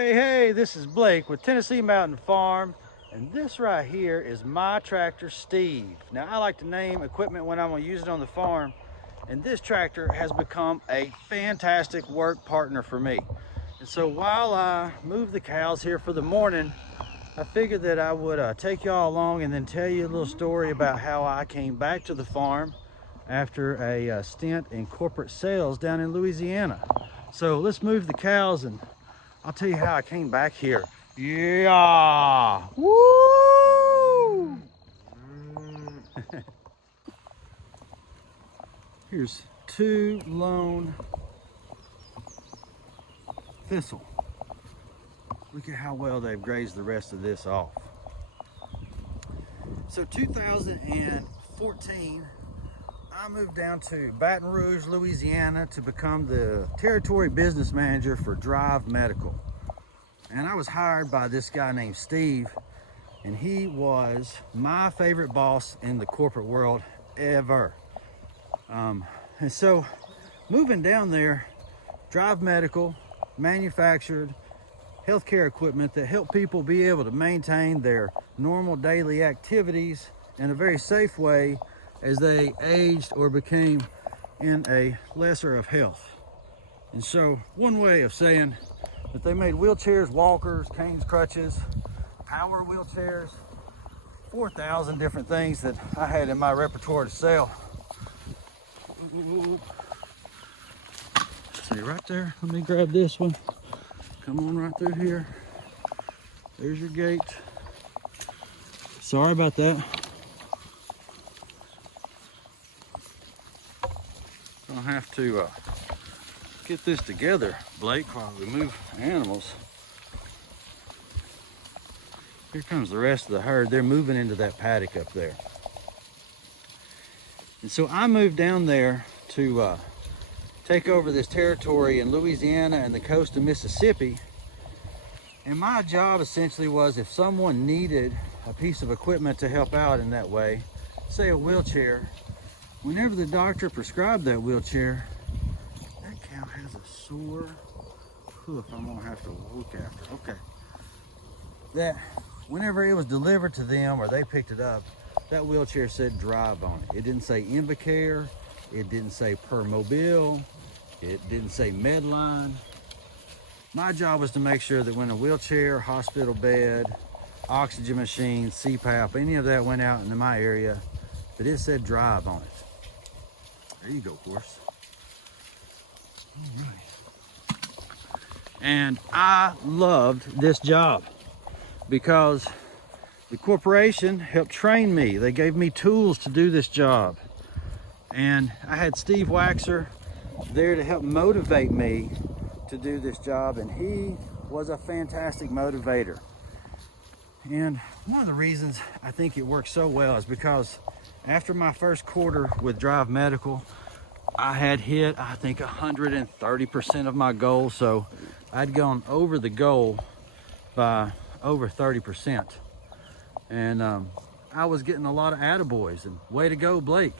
Hey, this is Blake with Tennessee Mountain Farm, and this right here is my tractor, Steve. Now, I like to name equipment when I'm gonna use it on the farm, and this tractor has become a fantastic work partner for me. And so while I move the cows here for the morning, I figured that I would take y'all along and then tell you a little story about how I came back to the farm after a stint in corporate sales down in Louisiana. So let's move the cows and I'll tell you how I came back here. Yeah! Woo! Here's two lone thistle. Look at how well they've grazed the rest of this off. So 2014, I moved down to Baton Rouge, Louisiana to become the territory business manager for Drive Medical. And I was hired by this guy named Steve, and he was my favorite boss in the corporate world ever. And so moving down there, Drive Medical manufactured healthcare equipment that helped people be able to maintain their normal daily activities in a very safe way as they aged or became in a lesser of health. And so one way of saying that they made wheelchairs, walkers, canes, crutches, power wheelchairs, 4,000 different things that I had in my repertoire to sell. See right there, let me grab this one. Come on right through here. There's your gate. Sorry about that. Gonna have to get this together, Blake, while we move animals. Here comes the rest of the herd. They're moving into that paddock up there. And so I moved down there to take over this territory in Louisiana and the coast of Mississippi. And my job essentially was, if someone needed a piece of equipment to help out in that way, say a wheelchair, whenever the doctor prescribed that wheelchair, that cow has a sore hoof I'm gonna have to look after. Okay. That whenever it was delivered to them or they picked it up, that wheelchair said Drive on it. It didn't say Invacare, it didn't say Permobile, it didn't say Medline. My job was to make sure that when a wheelchair, hospital bed, oxygen machine, CPAP, any of that went out into my area, that it said Drive on it. There you go, horse. All right. And I loved this job because the corporation helped train me. They gave me tools to do this job. And I had Steve Waxer there to help motivate me to do this job, and he was a fantastic motivator. And one of the reasons I think it worked so well is because after my first quarter with Drive Medical, I had hit, I think, 130% of my goal. So I'd gone over the goal by over 30%. And I was getting a lot of attaboys and way to go, Blake.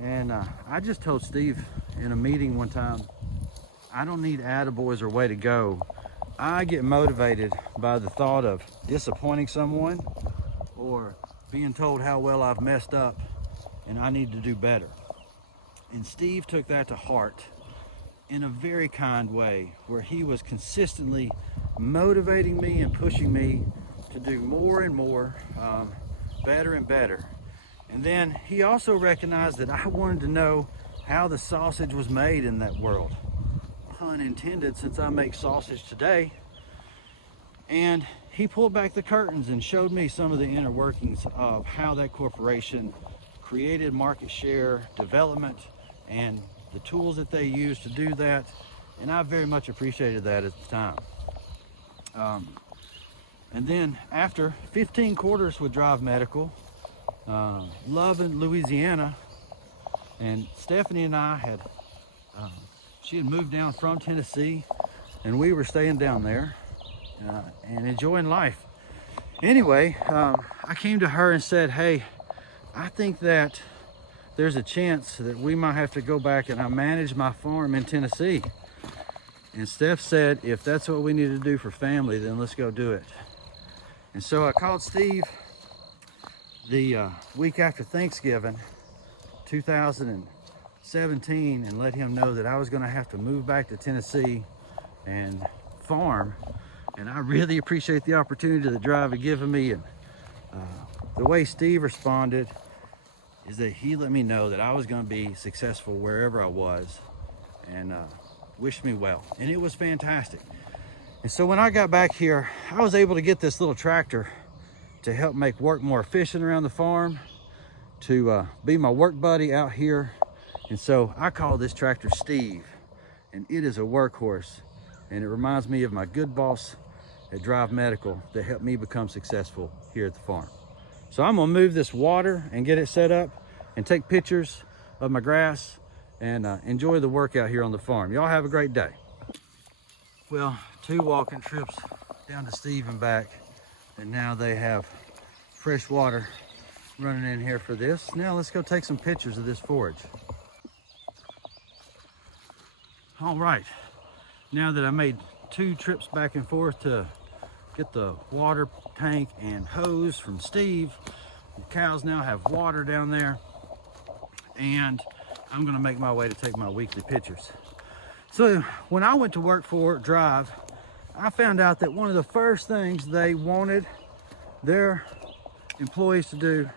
And I just told Steve in a meeting one time, I don't need attaboys or way to go. I get motivated by the thought of disappointing someone or being told how well I've messed up and I need to do better. And Steve took that to heart in a very kind way, where he was consistently motivating me and pushing me to do more and more, better and better. And then he also recognized that I wanted to know how the sausage was made in that world. Pun intended, since I make sausage today. And he pulled back the curtains and showed me some of the inner workings of how that corporation created market share development and the tools that they use to do that. And I very much appreciated that at the time. And then after 15 quarters with Drive Medical, loving Louisiana, and Stefanie and I had, she had moved down from Tennessee, and we were staying down there and enjoying life. Anyway, I came to her and said, hey, I think that there's a chance that we might have to go back and I manage my farm in Tennessee. And Steph said, if that's what we need to do for family, then let's go do it. And so I called Steve the week after Thanksgiving 2017 and let him know that I was going to have to move back to Tennessee and farm. And I really appreciate the opportunity that Drive had given me. And the way Steve responded is that he let me know that I was going to be successful wherever I was, and wished me well. And it was fantastic. And so when I got back here, I was able to get this little tractor to help make work more efficient around the farm, to be my work buddy out here. And so I call this tractor Steve, and it is a workhorse. And it reminds me of my good boss at Drive Medical that helped me become successful here at the farm. So I'm gonna move this water and get it set up and take pictures of my grass and enjoy the work out here on the farm. Y'all have a great day. Well, 2 walking trips down to Steve and back, and now they have fresh water running in here for this. Now let's go take some pictures of this forage. All right, now that I made 2 trips back and forth to get the water tank and hose from Steve, the cows now have water down there, and I'm gonna make my way to take my weekly pictures. So when I went to work for Drive, I found out that one of the first things they wanted their employees to do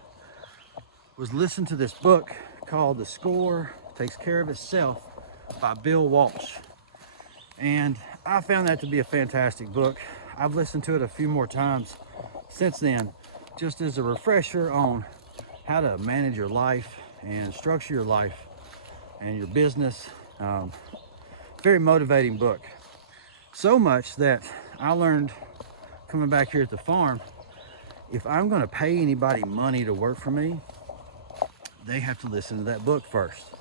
was listen to this book called The Score Takes Care of Itself by Bill Walsh. And I found that to be a fantastic book. I've listened to it a few more times since then, just as a refresher on how to manage your life and structure your life and your business. Very motivating book. So much that I learned coming back here at the farm, if I'm going to pay anybody money to work for me, they have to listen to that book first.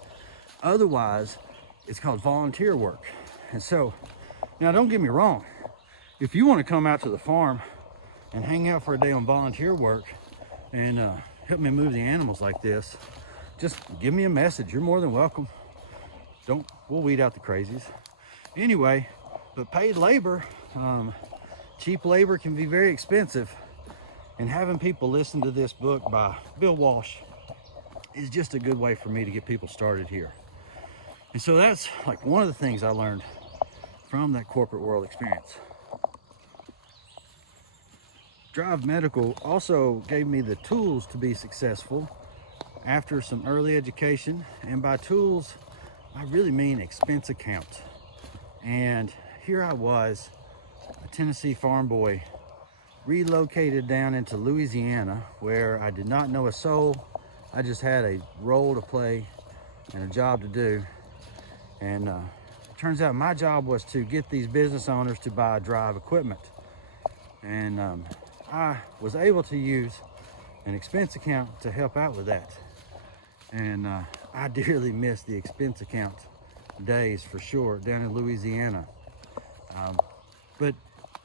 Otherwise, it's called volunteer work. And so, now don't get me wrong, if you want to come out to the farm and hang out for a day on volunteer work and help me move the animals like this, just give me a message. You're more than welcome. We'll weed out the crazies. Anyway, but paid labor, cheap labor can be very expensive. And having people listen to this book by Bill Walsh is just a good way for me to get people started here. And so that's like one of the things I learned from that corporate world experience. Drive Medical also gave me the tools to be successful after some early education. And by tools, I really mean expense account. And here I was, a Tennessee farm boy, relocated down into Louisiana, where I did not know a soul. I just had a role to play and a job to do. And turns out my job was to get these business owners to buy Drive equipment. And I was able to use an expense account to help out with that. And I dearly miss the expense account days for sure down in Louisiana. But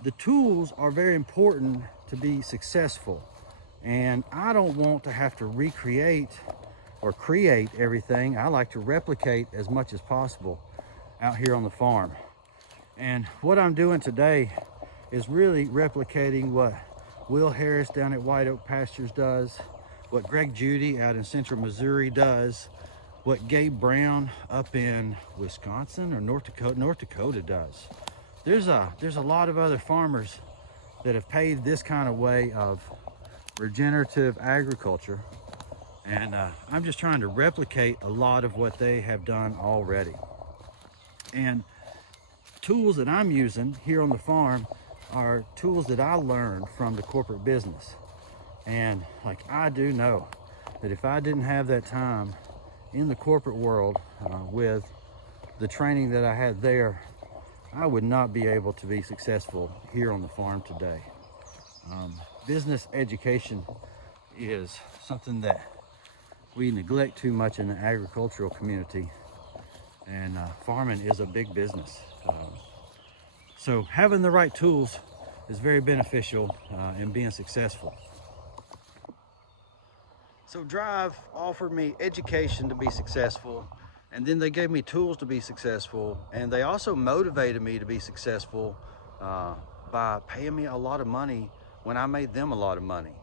the tools are very important to be successful. And I don't want to have to recreate or create everything. I like to replicate as much as possible out here on the farm. And what I'm doing today is really replicating what Will Harris down at White Oak Pastures does, what Greg Judy out in central Missouri does, what Gabe Brown up in Wisconsin or North Dakota does. There's a lot of other farmers that have paved this kind of way of regenerative agriculture, and I'm just trying to replicate a lot of what they have done already. And tools that I'm using here on the farm are tools that I learned from the corporate business. And like, I do know that if I didn't have that time in the corporate world with the training that I had there, I would not be able to be successful here on the farm today. Business education is something that we neglect too much in the agricultural community, and farming is a big business. So having the right tools is very beneficial in being successful. So Drive offered me education to be successful And then they gave me tools to be successful, and they also motivated me to be successful by paying me a lot of money when I made them a lot of money.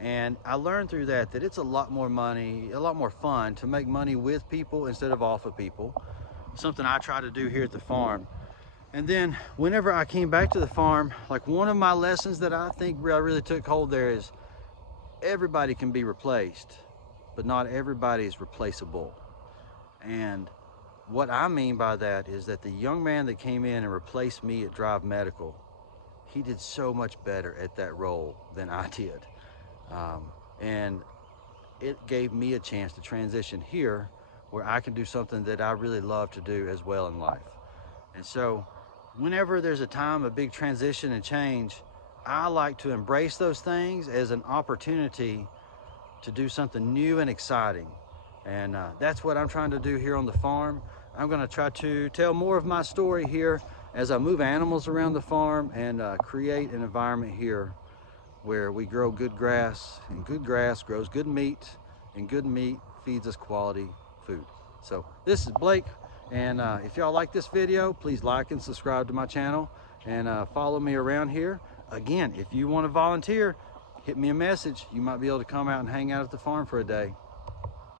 And I learned through that it's a lot more money, a lot more fun to make money with people instead of off of people. Something I try to do here at the farm. And then whenever I came back to the farm, like one of my lessons that I think I really took hold there is everybody can be replaced, but not everybody is replaceable. And what I mean by that is that the young man that came in and replaced me at Drive Medical, he did so much better at that role than I did. And it gave me a chance to transition here where I can do something that I really love to do as well in life. And so whenever there's a time of big transition and change, I like to embrace those things as an opportunity to do something new and exciting. And that's what I'm trying to do here on the farm. I'm going to try to tell more of my story here as I move animals around the farm and create an environment here where we grow good grass, and good grass grows good meat, and good meat feeds us quality food. So this is Blake, and if y'all like this video, please like and subscribe to my channel, and follow me around here. Again, if you want to volunteer, hit me a message. You might be able to come out and hang out at the farm for a day.